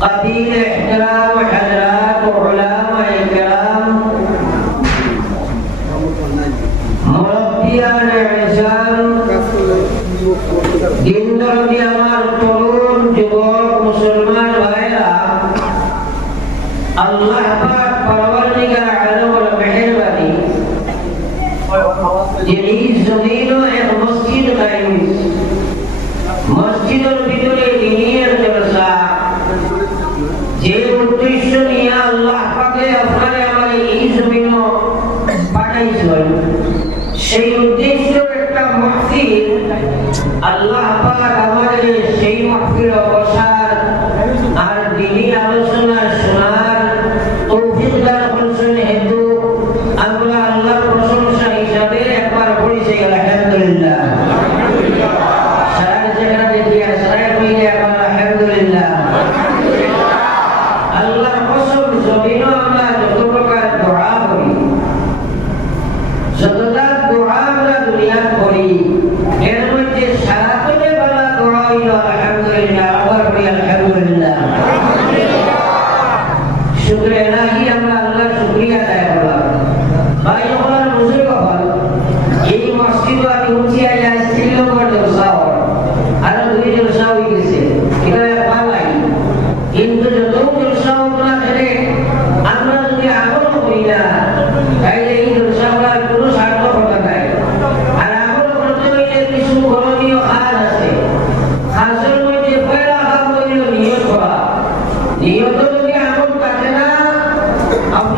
قدير احترام حضرات وعلماء الكرام مربيان احسان দিনদার আমার তরুণ যুবক মুসলমান ভাইরা আল্লাহ পাক পরওয়ারদিগার আলম ওর মেহেরবানি যিনি জমিনও এক মসজিদ কায়েম মসজিদের ভিতরে দিনের জলসা যে উদ্দেশ্য নিয়ে আল্লাহ পাকে আপনারে আমার এই জমিনও পাঠাইছেন সেই উদ্দেশ্য একটা মাহফিল আল্লাহ পাক আমাদের সেই মাহফিল বসার আর দ্বীনি আলোচনা শোনার তৌফিক দান করুন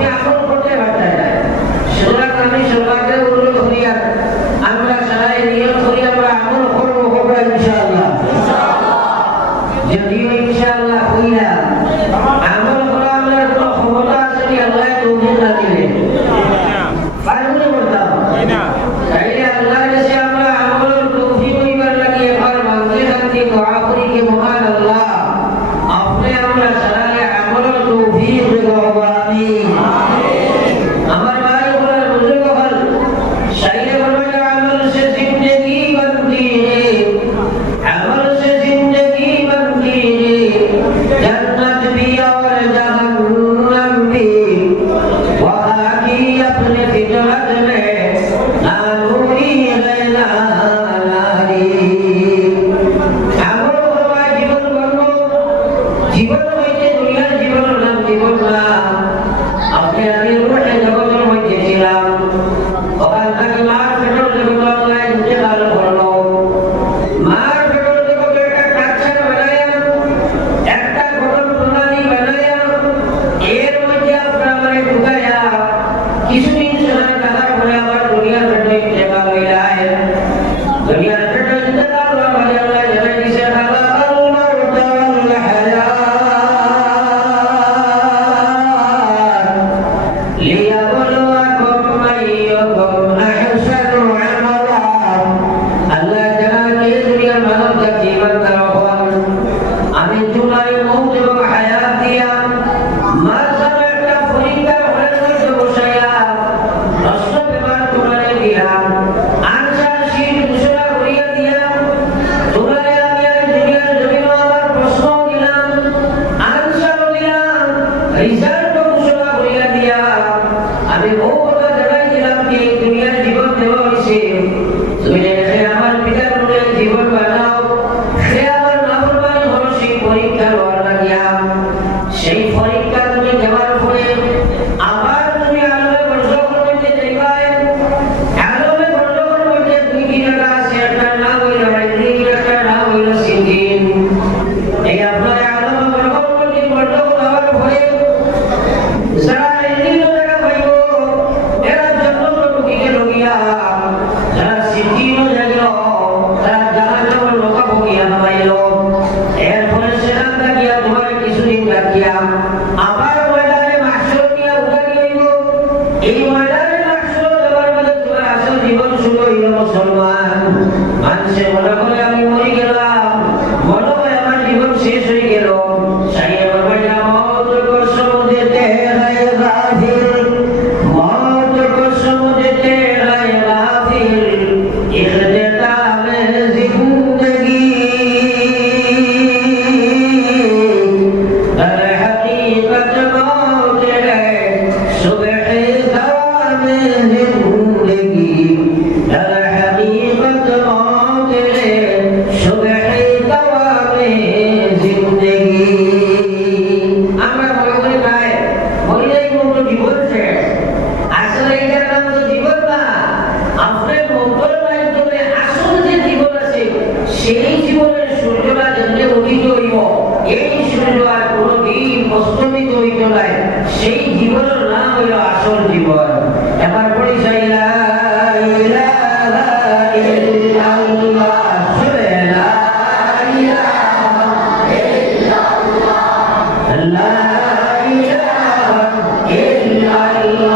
আপনি আমল করতে পারতেন না। সুতরাং আমি সরকারকে অনুরোধ করি আমরা সবাই নিয়ত করি আমরা আমল করবো ইনশাআল্লাহ। যদিও ইনশাআল্লাহ হইলা আমল করা আমরা কোনো ক্ষমতা আছে কি আল্লাহ তৌফিক না দিলে পারবো না বলতাম তাইলে আল্লাহর কাছে আমরা আমলের তৌফিক হইবার লাগি একবার মাঙ্গি শান্তি দোয়া করি যে মহান আল্লাহ আপনি আমরা সবাই আমলের তৌফিক দেবো আমিন। আমার ভাই বলার বুজুর্গ হল শাইরে বলবে আমল সে জিंदगी बनती है আমল সে जिंदगी बनती है जन्नत भी और जहन्नम भी वहाँ की अपने फितरत में ना नूरी है ना नारी। আমল করবা জীবন গর্ব জীবন হইতে দুনিয়ার জীবনের নাম জীবন না। আপনি আমি রুহে জগতের মধ্যে ছিলাম ওখান থেকে মার পেটর জগৎ আল্লাহ ইন্তেকাল করলো। মার পেটর জগতে একটা কাচ্চার বানায়া একটা গঠন প্রণালী বানায়া এর মধ্যে আপনার মানে ঢুকায়া কিছুদিন সময় থাকার পরে আবার দুনিয়ার পেটে ইন্তেকাল হইলা। দুনিয়ার পেটে ইন্তেকাল হওয়ার পরে আল্লাহ জানাই দিছে খালাকাল মাউতা ওয়াল হায়াত লিয়াবলুয়াকুম আইয়ুকুম আহসানু আমালা। আল্লাহ জানান এই দুনিয়ার মানব জাতি ইমানদার হন আমি তোমার মৌত এবং হায়াত দিয়া মাঝখানে একটা পরীক্ষার হলের মধ্যে বসাইয়া নষ্ট বেমার তোমারে দিলাম আনসার শীত ঘোষণা করিয়া দিলাম তোমারে আমি আর দুনিয়ার জমিনে আবার প্রশ্ন দিলাম আনসারও দিলাম রিজাল্টও ঘোষণা করিয়া দিয়া আমি বহু কথা জানাই দিলাম যে এই দুনিয়ার জীবন দেওয়া হয়েছে তুমি দেখে আমার পিতার মনে জীবন বানাও সে আমার নাফরমানি হলো সেই পরীক্ষা লওয়ার লাগিয়া সেই পরীক্ষা তুমি দেওয়ার পরে আবার তুমি আলমে বর্ষকের মধ্যে যাইবাই। আলমে বর্ষকের মধ্যে দুই জায়গা আছে একটার নাম হইল রাইদিন একটার নাম হইল সিদ্দিন। এই আপনার আলমে বর্ষকের মধ্যে বর্ষক হওয়ার পরে যারা রাইদিন জায়গা পাইব এরা জন্ম ঢুকিয়ে ঢুকিয়া যারা সিদ্দিন জায়গা তারা জাহান্নামের লোকা ভুগিয়া নামাইল। এরপরে সেখান থাকিয়া তোমার কিছুদিন রাখিয়া আবার ময়দানে মাহশর নিয়ে উঠানি হইব। এই ময়দানে মাহশর যাবার মধ্যে তোমার আসল জীবন শুরু হইল মুসলমান। মানুষে মনে করে আমি মরে গেলাম মনে হয় আমার জীবন শেষ হয়ে গেল। সাইয়ে বলবা মওত কো সমঝতে হ্যায় গাফিল মওত কো সমঝতে হ্যায় গাফিল ইখতিতামে জিंदगी दर हकीकत मौत है सुबह दवामे जिंदगी दर हकीकत मौत है सुबह दवामे जिंदगी। আমরা মনে করি ভাই মরিলেই কোনো জীবন শেষ আসলে এটার নাম তো জীবন না। আপনার মঙ্গল মাধ্যমে আসল যে জীবন আছে সেই জীবনের সূর্যটা যেমনি উদিত হইব এই সূর্য আর কোনদিন অস্তমিত হইত নাই। সেই জীবনের নাম হইল আসল জীবন। এবার পড়ি লা ইলাহা ইল্লাল্লাহ লা ইলাহা ইল্লাল্লাহ লা ইলাহা ইল্লাল্লাহ